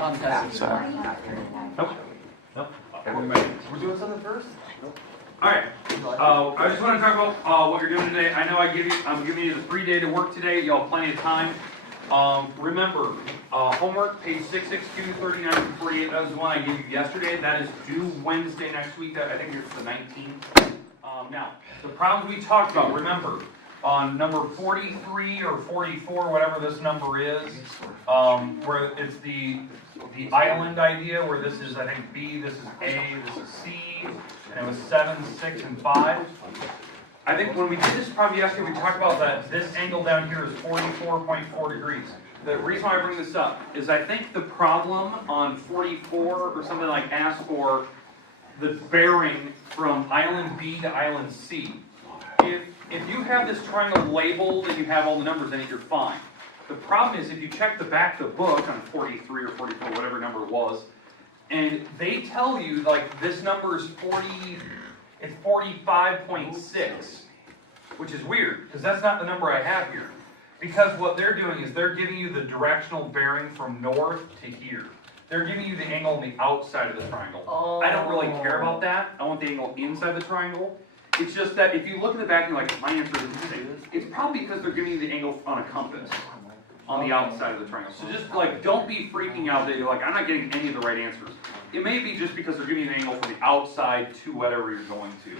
on test. Nope. Nope. We're doing something first? Alright, I just want to talk about what you're doing today. I know I'm giving you the free day to work today. You all have plenty of time. Remember, homework, page 662, 39 through 48, that was the one I gave you yesterday. That is due Wednesday next week. I think it's the 19th. Now, the problems we talked about, remember, on number 43 or 44, whatever this number is, where it's the island idea, where this is, I think, B, this is A, this is C, and it was 7, 6, and 5. I think when we did this problem yesterday, we talked about that this angle down here is 44.4 degrees. The reason why I bring this up is I think the problem on 44 or something like asked for the bearing from island B to island C. If you have this triangle labeled and you have all the numbers in it, you're fine. The problem is if you check the back of the book on 43 or 44, whatever number it was, and they tell you like this number is 45.6, which is weird because that's not the number I have here. Because what they're doing is they're giving you the directional bearing from north to here. They're giving you the angle on the outside of the triangle. Oh. I don't really care about that. I want the angle inside the triangle. It's just that if you look at the back and you're like, my answer is this. It's probably because they're giving you the angle on a compass on the outside of the triangle. So just like, don't be freaking out that you're like, I'm not getting any of the right answers. It may be just because they're giving you an angle from the outside to whatever you're going to.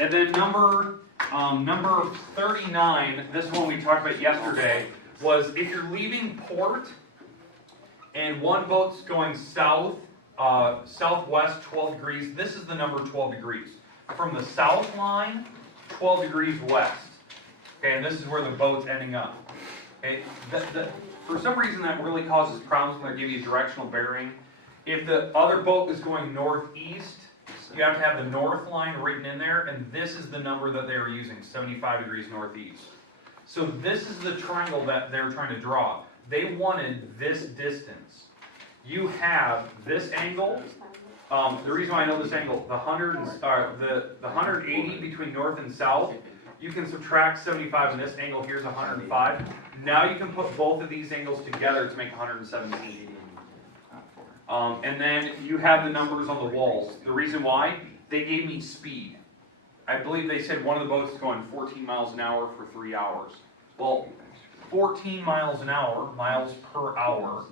And then number 39, this one we talked about yesterday, was if you're leaving port and one boat's going south, southwest 12 degrees, this is the number 12 degrees. From the south line, 12 degrees west. Okay, and this is where the boat's ending up. Okay, for some reason that really causes problems when they give you directional bearing. If the other boat is going northeast, you have to have the north line written in there, and this is the number that they were using, 75 degrees northeast. So this is the triangle that they were trying to draw. They wanted this distance. You have this angle. The reason why I know this angle, the 180 between north and south, you can subtract 75, and this angle here is 105. Now you can put both of these angles together to make 117. And then you have the numbers on the walls. The reason why, they gave me speed. I believe they said one of the boats is going 14 miles an hour for 3 hours. Well, 14 miles an hour, miles per hour,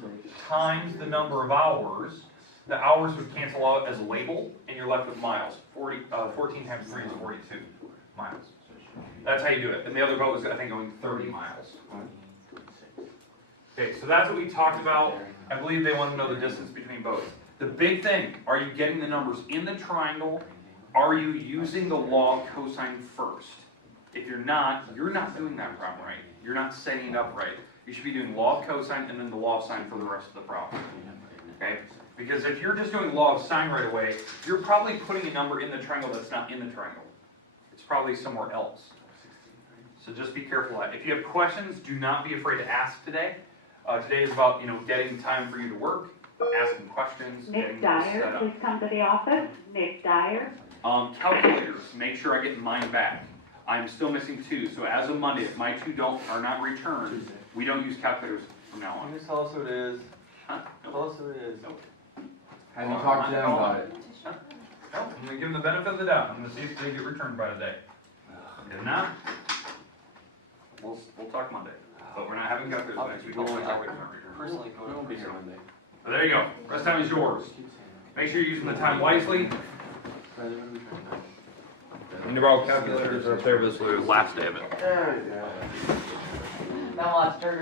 times the number of hours. The hours would cancel out as a label, and you're left with miles. 14 times 3 is 42 miles. That's how you do it. And the other boat was, I think, going 30 miles. Okay, so that's what we talked about. I believe they want to know the distance between boats. The big thing, are you getting the numbers in the triangle? Are you using the law of cosine first? If you're not doing that problem right. You're not setting it up right. You should be doing law of cosine and then the law of sine for the rest of the problem. Okay? Because if you're just doing law of sine right away, you're probably putting a number in the triangle that's not in the triangle. It's probably somewhere else. So just be careful of that. If you have questions, do not be afraid to ask today. Today is about, getting time for you to work, asking questions, Nick Dyer, please come to the office. Nick Dyer. Calculators, make sure I get mine back. I'm still missing 2, so as of Monday, if my 2 are not returned, we don't use calculators from now on. Can you tell us who it is? Huh? Tell us who it is. Nope. Have you talked to them about it? No, I'm going to give them the benefit of the doubt. I'm going to see if they get returned by today. If not, we'll talk Monday. But we're not having calculators next week. Personally, I won't be here Monday. But there you go. Rest time is yours. Make sure you're using the time wisely. And your calculators are up there, but this was the last day of it. There we go. Now let's turn